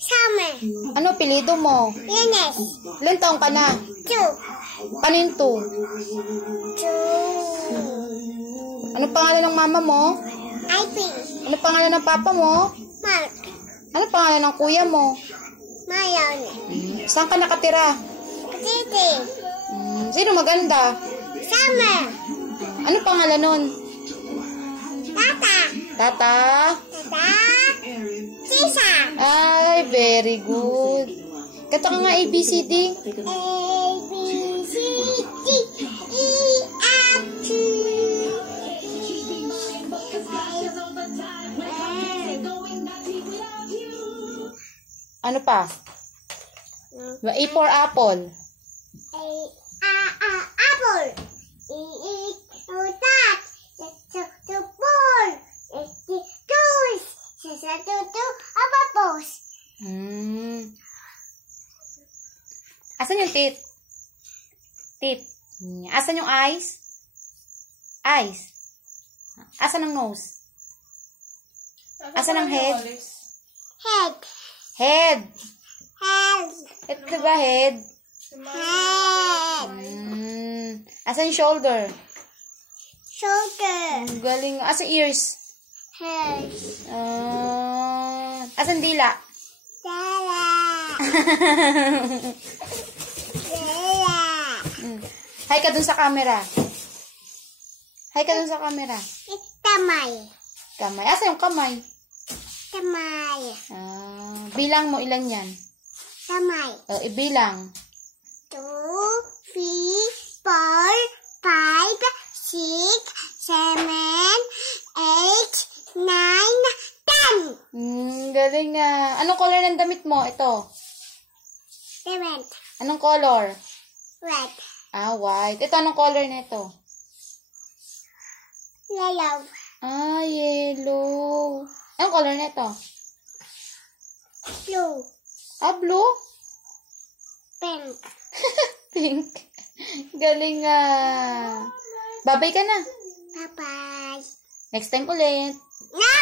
Summer. Ano apelyido mo? Linis. Ilan taong ka na? 2. Paano yung 2? 2. Ano pangalan ng mama mo? IP. Ano pangalan ng papa mo? Mark. Ano pangalan ng kuya mo? Mayon. Saan ka nakatira? Titi. Sino maganda? Summer. Ano pangalan nun? Tata. Tata? Tata. Tisa. Ay, very good. Kata ka nga ABCD. A, B, C, D, E, F, G. Ano pa? A for apple. Apple. E, that. Let's to ball. Let's to toys. Let's to apples. Asan yung teeth? Teeth. Asan yung eyes? Eyes. Asan ang nose? Asan ang head? Head. Head. Head. Ito diba head? Head. Asan yung shoulder? Shoulder. Galing. Asan ears? Head. Asan dila? Dala. Dala. Hi ka dun sa camera. Hi ka dun sa camera. Kamay. Kamay. Asan yung kamay? Kamay. Bilang mo ilan yan? Kamay. Ibilang. 2, 3, 4, 5, 6, 7, 8, 9, 10. Galing nga. Anong color ng damit mo? Ito. Cement. Anong color? Red. White. Ito, anong color nito? Yellow. Yellow. Anong color nito? Blue. Blue? Pink. Pink. Galing nga. Babay ka na. Bye-bye. Next time ulit. No!